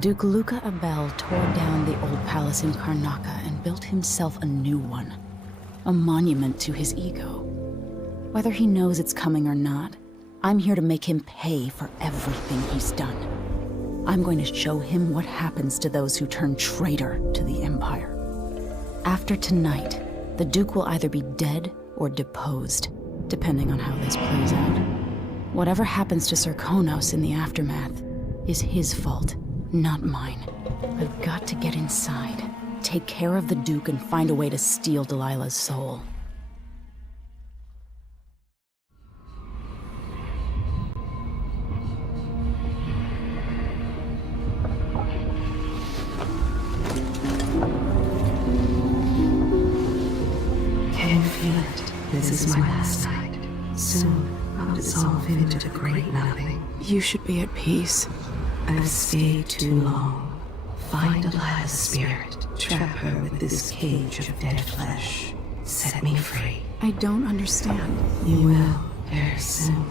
Duke Luca Abel tore down the old palace in Karnaca and built himself a new one. A monument to his ego. Whether he knows it's coming or not, I'm here to make him pay for everything he's done. I'm going to show him what happens to those who turn traitor to the Empire. After tonight, the Duke will either be dead or deposed, depending on how this plays out. Whatever happens to Serkonos in the aftermath is his fault, not mine. I've got to get inside, take care of the Duke, and find a way to steal Delilah's soul. Can you feel it? This is my last night. Soon, I'll dissolve into the great nothing. You should be at peace. I've stayed too long. Find Delilah's spirit. Trap her with this cage of dead flesh. Set me free. I don't understand. You will, very soon.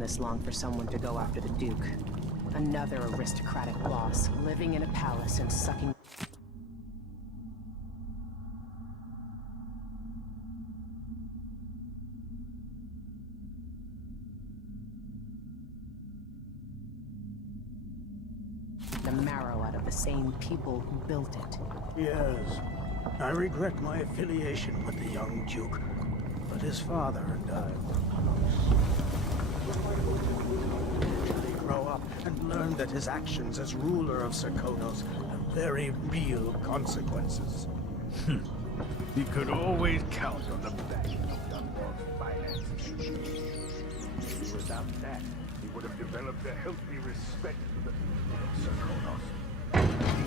This long for someone to go after the Duke. Another aristocratic boss, living in a palace and sucking... the marrow out of the same people who built it. Yes. I regret my affiliation with the young Duke, but his father and I were close. He grow up and learn that his actions as ruler of Serkonos have very real consequences. He could always count on the backing of Dunbar's finances. Without that, he would have developed a healthy respect for the people of Serkonos.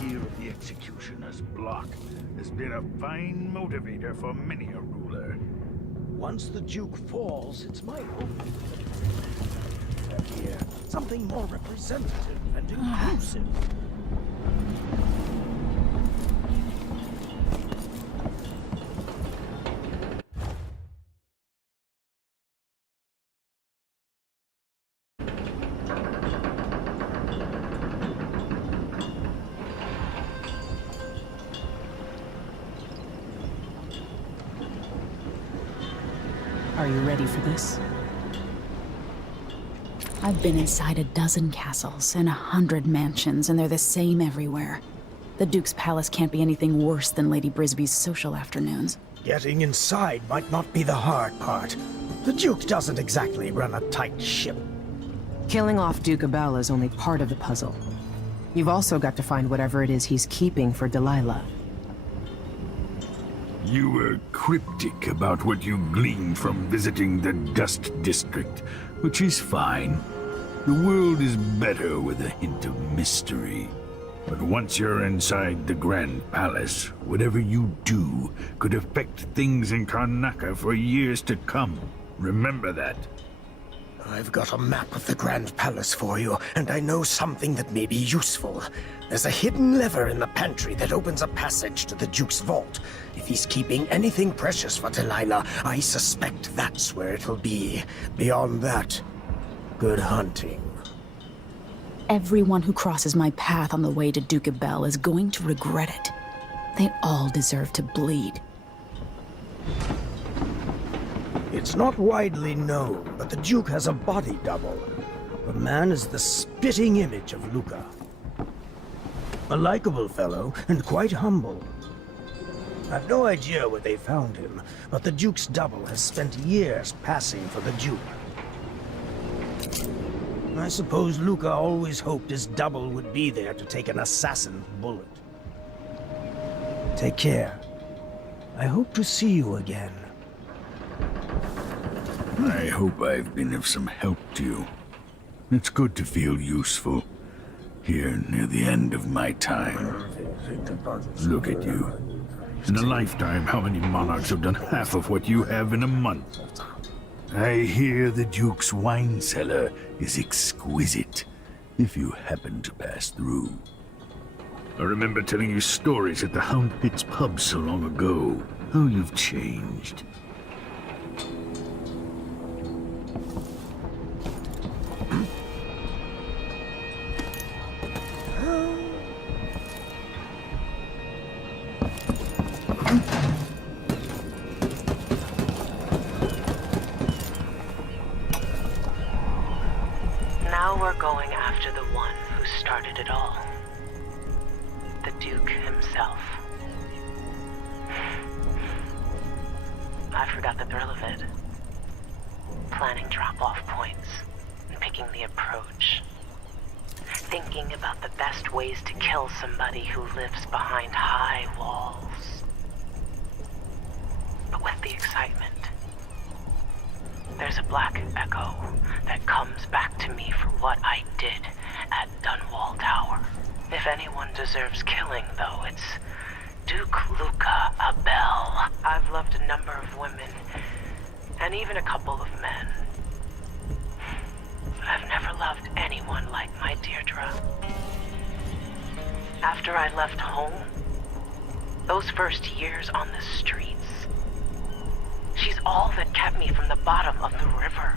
Fear of the executioner's block has been a fine motivator for many a ruler. Once the Duke falls, it's my hope that here, something more representative and inclusive. Are you ready for this? I've been inside a dozen castles and 100 mansions, and they're the same everywhere. The Duke's palace can't be anything worse than Lady Brisby's social afternoons. Getting inside might not be the hard part. The Duke doesn't exactly run a tight ship. Killing off Duke Abel is only part of the puzzle. You've also got to find whatever it is he's keeping for Delilah. You were cryptic about what you gleaned from visiting the Dust District, which is fine. The world is better with a hint of mystery. But once you're inside the Grand Palace, whatever you do could affect things in Karnaca for years to come. Remember that. I've got a map of the Grand Palace for you, and I know something that may be useful. There's a hidden lever in the pantry that opens a passage to the Duke's vault. If he's keeping anything precious for Delilah, I suspect that's where it'll be. Beyond that, good hunting. Everyone who crosses my path on the way to Duke Abel is going to regret it. They all deserve to bleed. It's not widely known, but the Duke has a body double. The man is the spitting image of Luca. A likable fellow, and quite humble. I've no idea where they found him, but the Duke's double has spent years passing for the Duke. I suppose Luca always hoped his double would be there to take an assassin's bullet. Take care. I hope to see you again. I hope I've been of some help to you. It's good to feel useful, here near the end of my time. Look at you. In a lifetime, how many monarchs have done half of what you have in a month? I hear the Duke's wine cellar is exquisite, if you happen to pass through. I remember telling you stories at the Hound Pit's pub so long ago. How you've changed. Now we're going after the one who started it all. The Duke himself. I forgot the thrill of it. Planning drop-off points and picking the approach. Thinking about the best ways to kill somebody who lives behind high walls. But with the excitement, there's a black echo that comes back to me for what I did at Dunwall Tower. If anyone deserves killing, though, it's Duke Luca Abel. I've loved a number of women, and even a couple of men. But I've never loved anyone like my Deirdre. After I left home, those first years on the streets, she's all that kept me from the bottom of the river.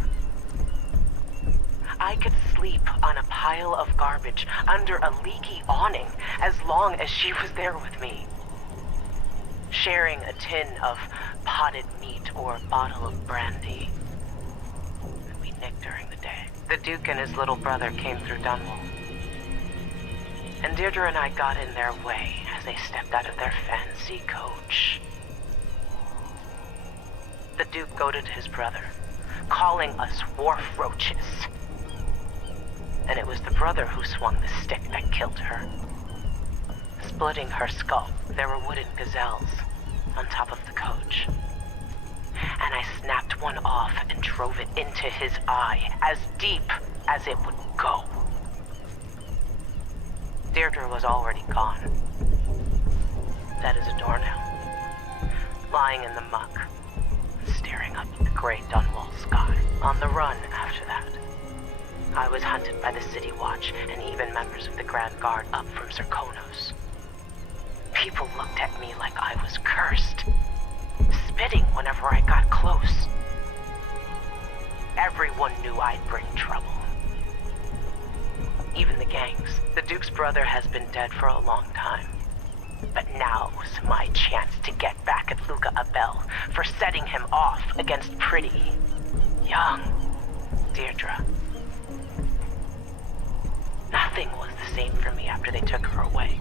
I could sleep on a pile of garbage under a leaky awning as long as she was there with me. Sharing a tin of potted meat or a bottle of brandy that we nicked during the day. The Duke and his little brother came through Dunwall. And Deirdre and I got in their way as they stepped out of their fancy coach. The Duke goaded his brother, calling us wharf roaches. And it was the brother who swung the stick that killed her. Splitting her skull, there were wooden gazelles on top of the coach. And I snapped one off and drove it into his eye, as deep as it would go. Deirdre was already gone. Dead as a doornail. Lying in the muck, staring up at the gray Dunwall sky. On the run after that. I was hunted by the City Watch and even members of the Grand Guard up from Zirkonos. People looked at me like I was cursed, spitting whenever I got close. Everyone knew I'd bring trouble. Even the gangs. The Duke's brother has been dead for a long time. But now's my chance to get back at Luca Abel for setting him off against pretty, young Deirdre. Nothing was the same for me after they took her away.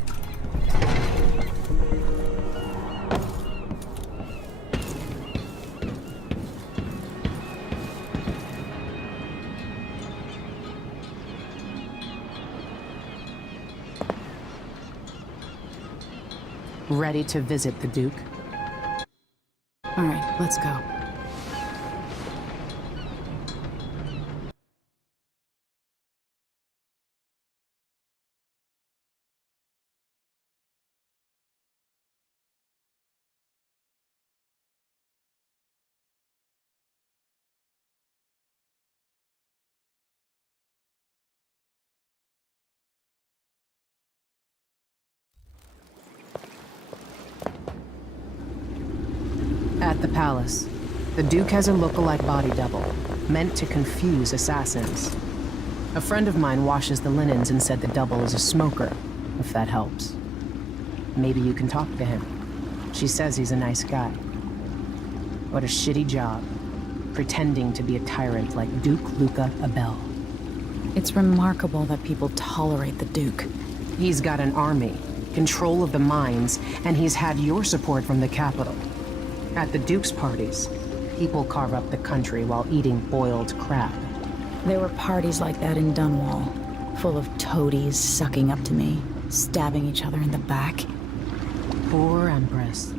Ready to visit the Duke? All right, let's go. At the palace, the Duke has a look-alike body double, meant to confuse assassins. A friend of mine washes the linens and said the double is a smoker, if that helps. Maybe you can talk to him. She says he's a nice guy. What a shitty job. pretending to be a tyrant like Duke Luca Abel. It's remarkable that people tolerate the Duke. He's got an army, control of the mines, and he's had your support from the capital. At the Duke's parties, people carve up the country while eating boiled crab. There were parties like that in Dunwall, full of toadies sucking up to me, stabbing each other in the back. Poor Empress.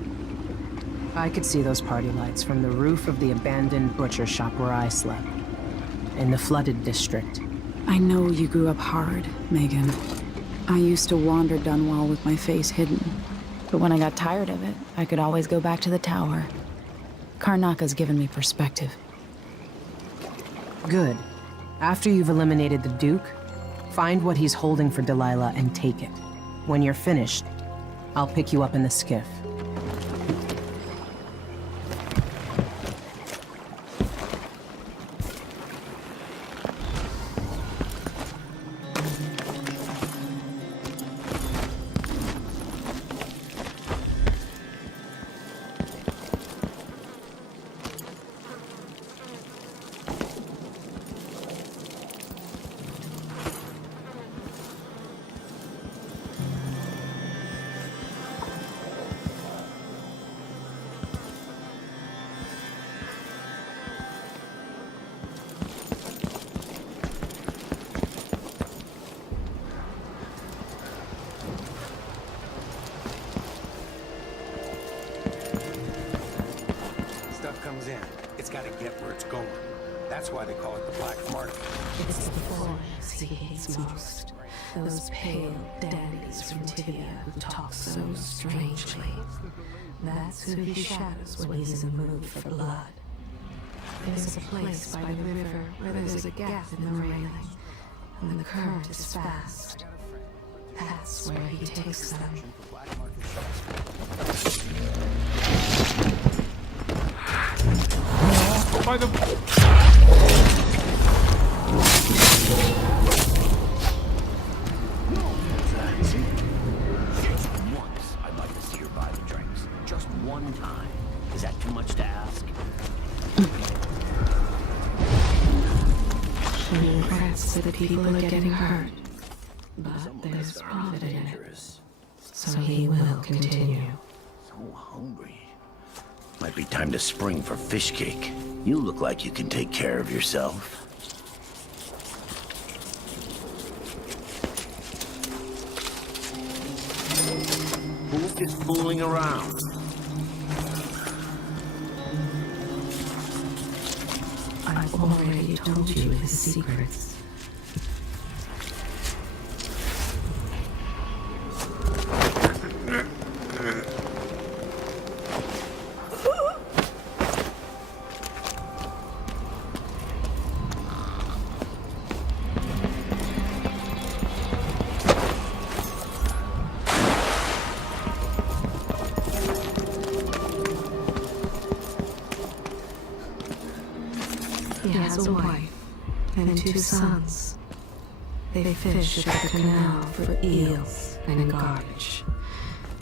I could see those party lights from the roof of the abandoned butcher shop where I slept, in the flooded district. I know you grew up hard, Megan. I used to wander Dunwall with my face hidden, but when I got tired of it, I could always go back to the tower. Karnaka's given me perspective. Good. After you've eliminated the Duke, find what he's holding for Delilah and take it. When you're finished, I'll pick you up in the skiff. Comes in. It's got to get where it's going. That's why they call it the Black Market. It's the foreigners he hates most. Those pale dandies from Tibia who talk so strangely. That's who he shadows when he's in the mood for blood. There's a place by the river where there's a gap in the railing, and the current is fast. That's where he takes them. By the... Just once, I'd like to see her buy the drinks. Just one time. Is that too much to ask? She regrets that people are getting hurt, but there's profit in it. So he will continue. So hungry. Might be time to spring for fish cake. You look like you can take care of yourself. Who's just fooling around? I've already told you his secrets. He has a wife and 2 sons. They fish at the canal for eels and garbage,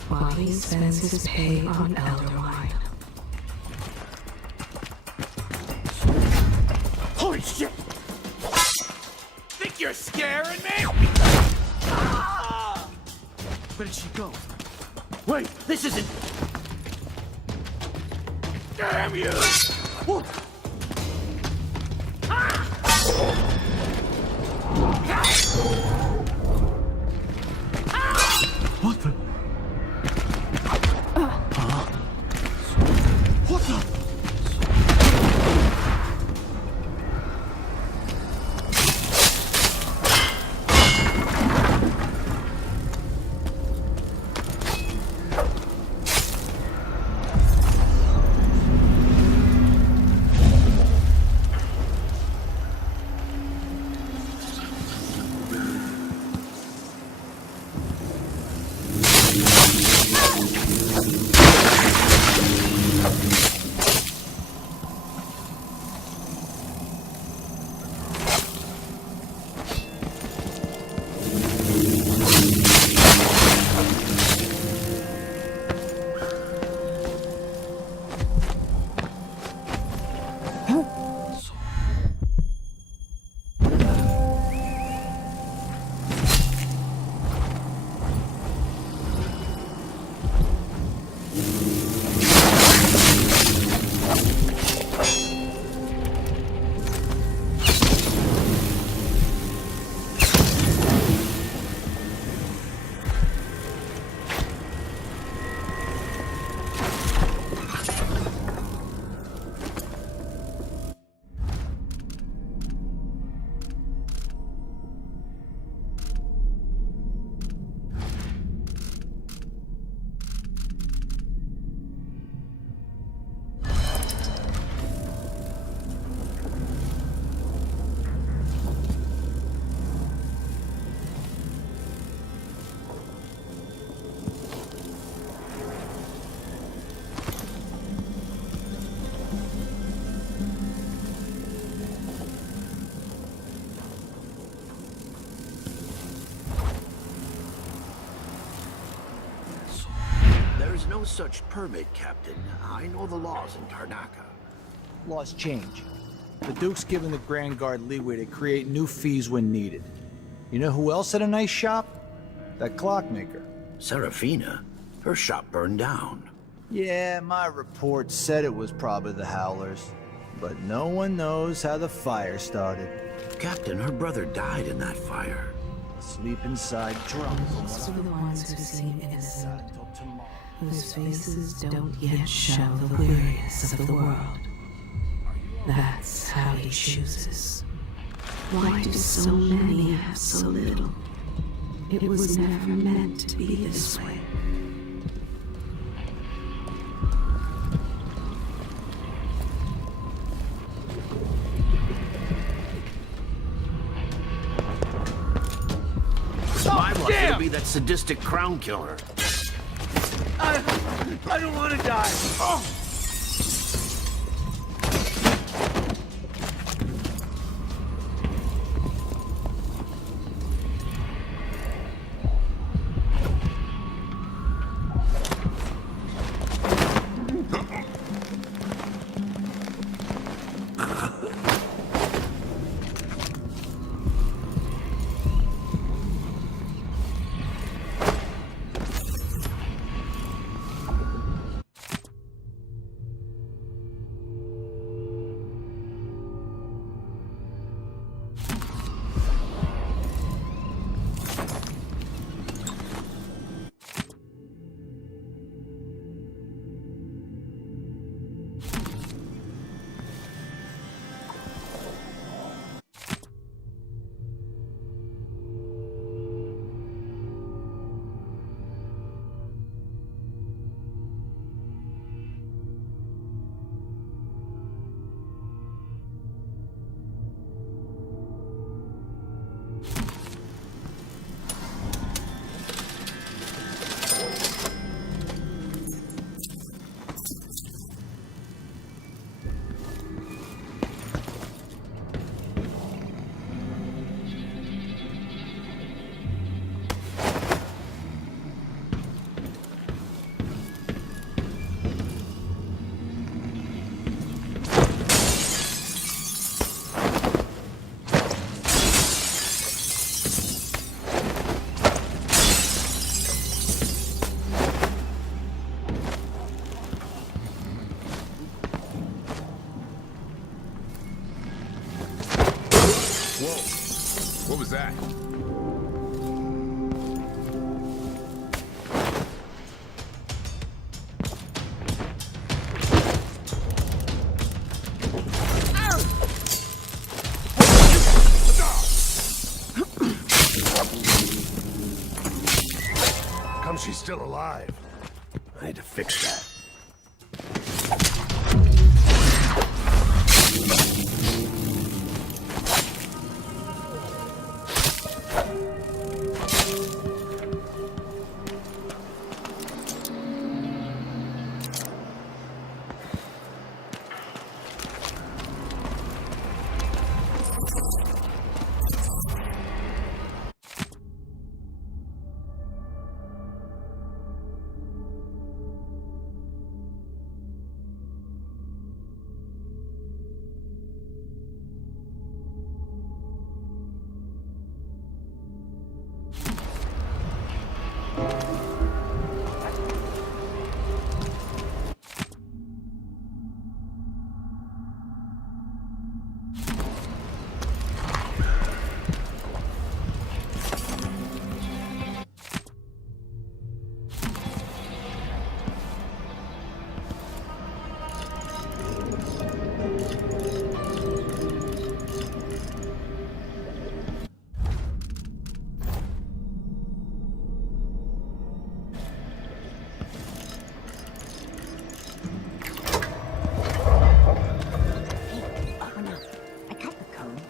while he spends his pay on elder wine. Holy shit! Think you're scaring me? Where did she go? Wait, this isn't... Damn you! Whoa. What the? What the? no such permit, Captain. I know the laws in Karnaka. Laws change. The Duke's given the Grand Guard leeway to create new fees when needed. You know who else had a nice shop? That clockmaker. Serafina? Her shop burned down. Yeah, my report said it was probably the Howlers. But no one knows how the fire started. Captain, her brother died in that fire. Sleep inside drunk. Those are the ones who seem innocent, whose faces don't yet show the weariness of the world. That's how he chooses. Why do so many have so little? It was never meant to be this way. My luck, it'll be that sadistic crown killer. I don't want to die. Oh. What was that? Come, she's still alive. I need to fix that.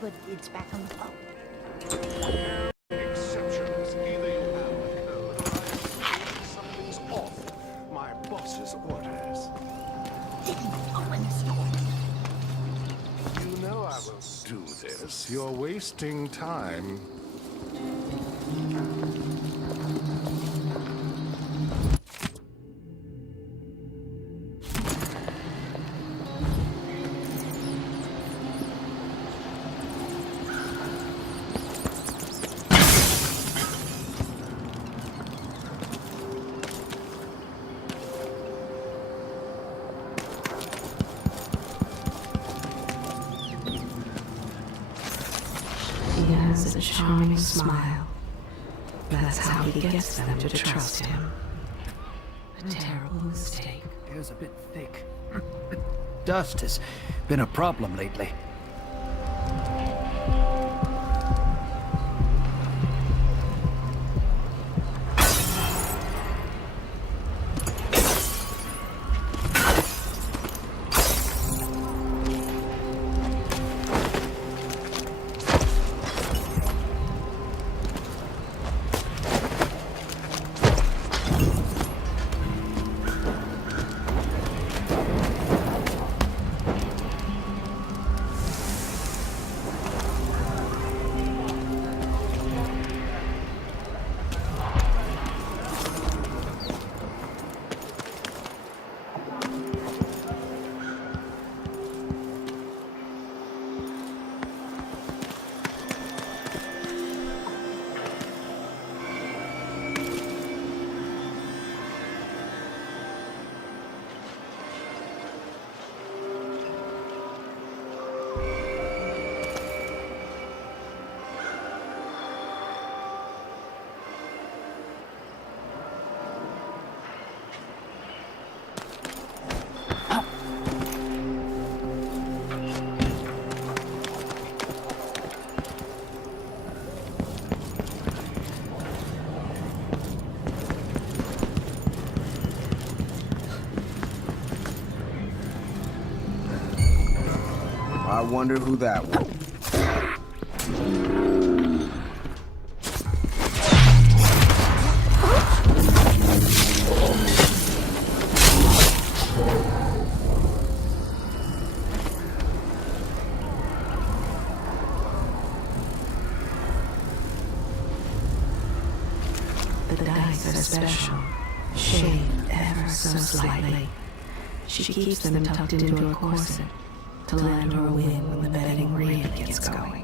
but it's back on the phone. Exceptions. Either you have a code or something's off. My boss's orders. Didn't open the store. You know I won't do this. You're wasting time. has a charming smile. That's how he gets them to trust him. A terrible mistake. Air's a bit thick. Dust has been a problem lately. I wonder who that was. The dice are special, shaved ever so slightly. She keeps them tucked into a corset to land or win when the betting really gets going.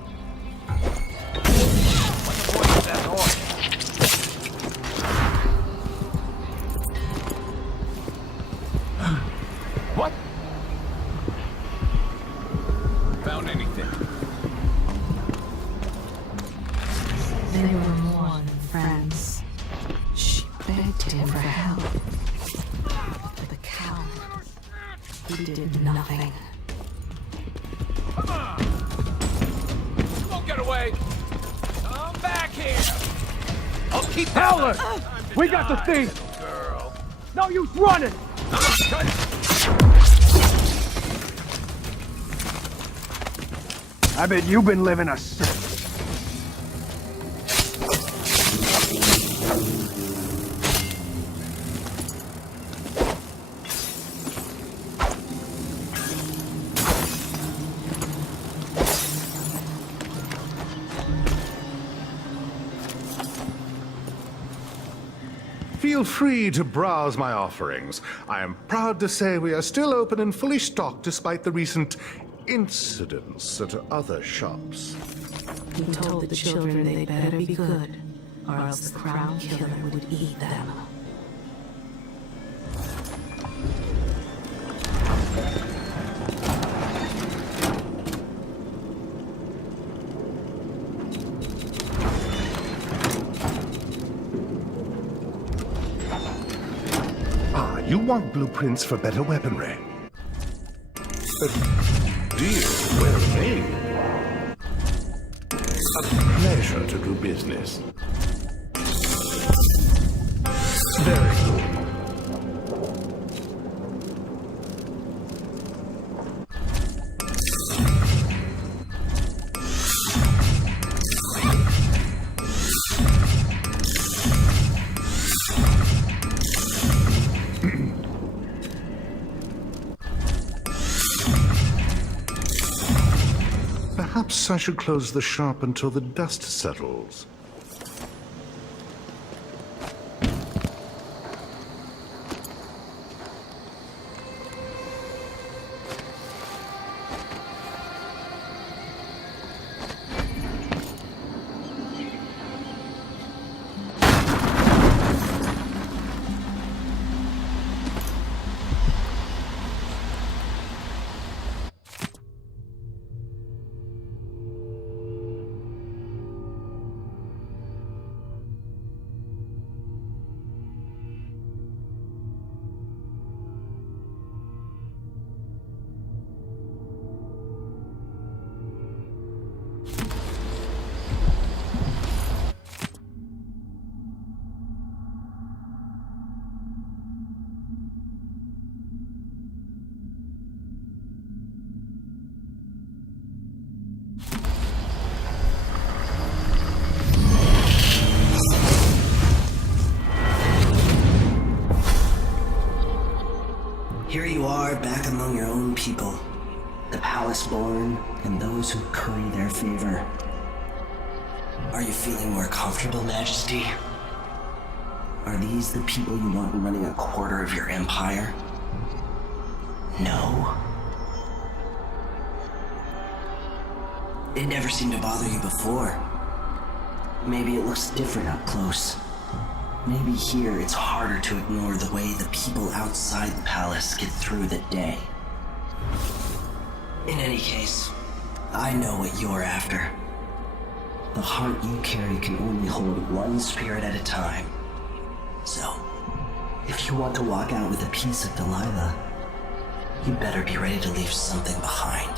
What? Found anything? They were more than friends. She begged him for help. But the coward, he did nothing. Come on! You won't get away! Come back here! I'll keep Howler! We got the thief! Girl. No use running! I bet you've been living a sick. Feel free to browse my offerings. I am proud to say we are still open and fully stocked despite the recent incidents at other shops. He told the children they better be good, or else the crown killer would eat them. You want blueprints for better weaponry? Dear, well made. A pleasure to do business. Very good. Perhaps I should close the shop until the dust settles. people, the palace-born and those who curry their favor. Are you feeling more comfortable, Majesty? Are these the people you want running a quarter of your empire? No? It never seemed to bother you before. Maybe it looks different up close. Maybe here it's harder to ignore the way the people outside the palace get through the day. In any case, I know what you're after. The heart you carry can only hold one spirit at a time. So, if you want to walk out with a piece of Delilah, you better be ready to leave something behind.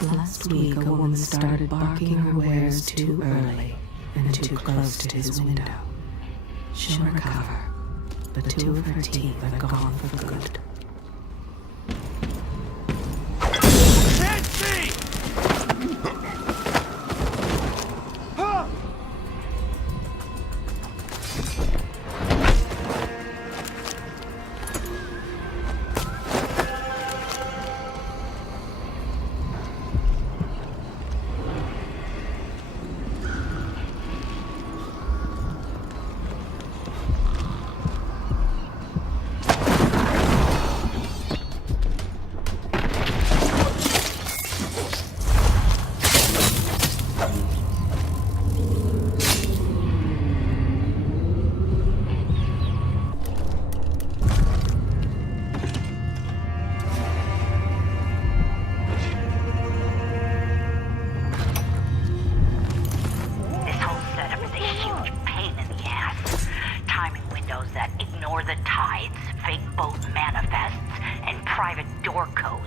Last week, a woman started barking her wares too early and too close to his window. She'll recover, but two of her teeth are gone for good. tides, fake boat manifests, and private door codes.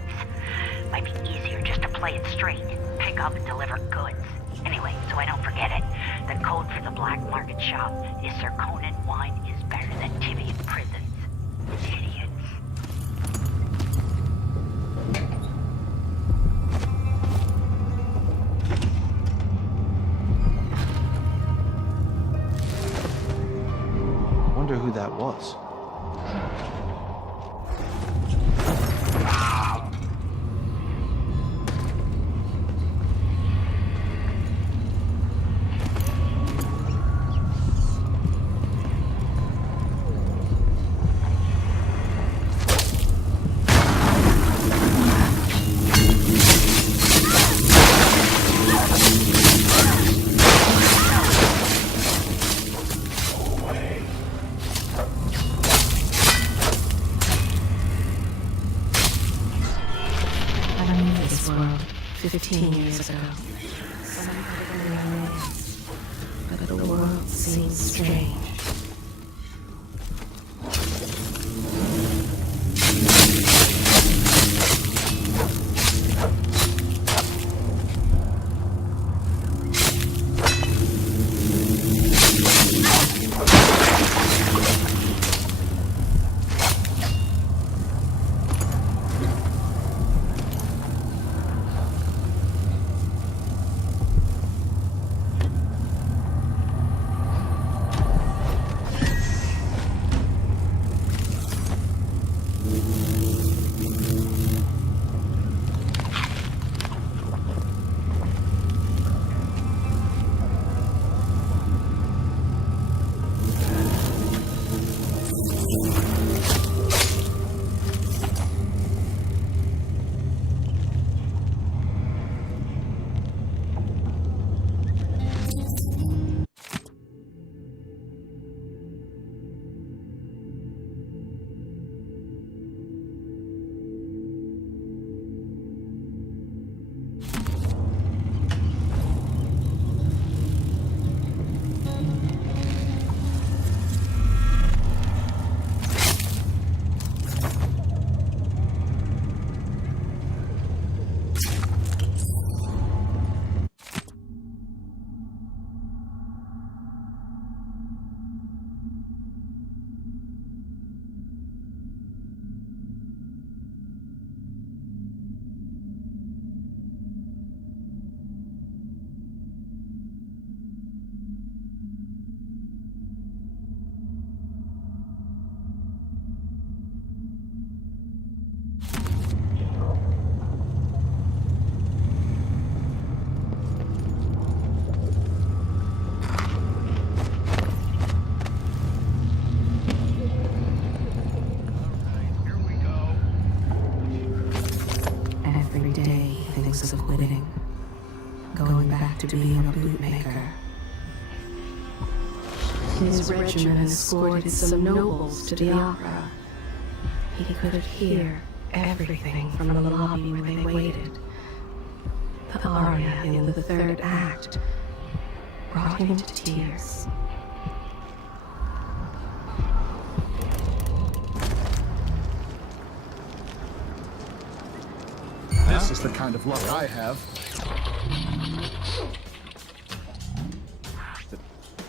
Might be easier just to play it straight. Pick up and deliver goods. Anyway, so I don't forget it, the code for the black market shop is Sir Conan wine is better than Tivian prisons. Idiots. I wonder who that was. I knew this world 15 years ago. But the world seems strange. Every day he thinks of quitting, going back to being a bootmaker. His regiment escorted some nobles to the opera. He could hear everything from the lobby where they waited. The aria in the third act brought him to tears. This is the kind of luck I have.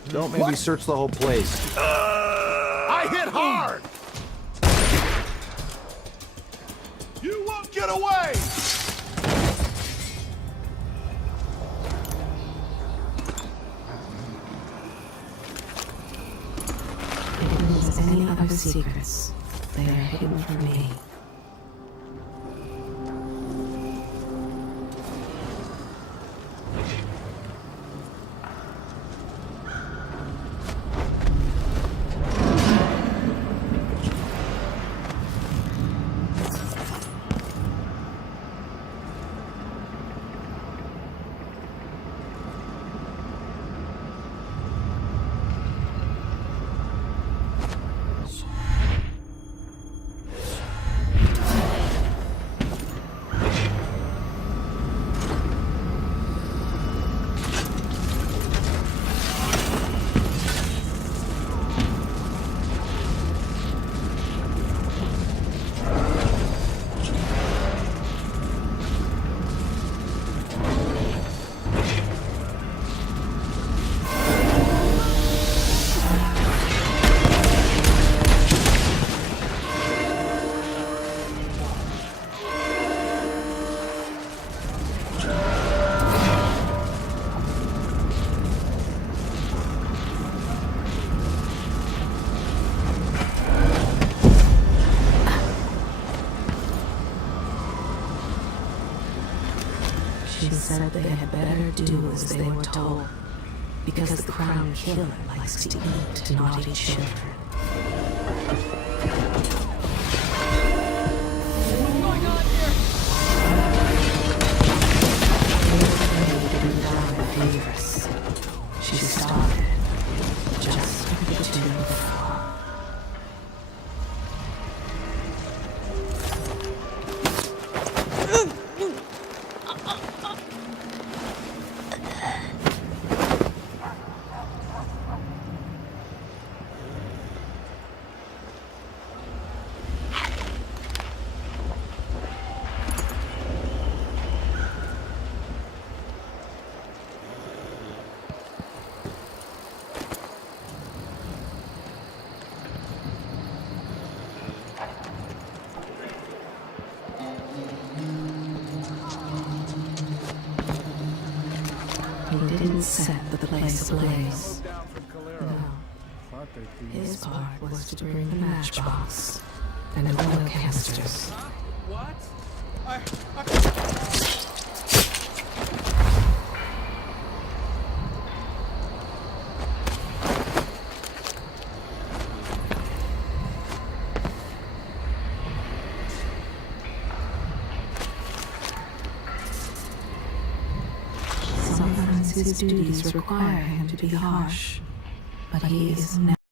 Don't maybe search the whole place. I hit hard! You won't get away! If there's any other secrets, they are hidden from me. said they had better do as they were told, because the crown killer likes to eat naughty children. Dangerous. She started just with the two before. He didn't set the place ablaze. No. His part was to bring the matchbox and oil canisters. What? Sometimes his duties require him to be harsh, but he is never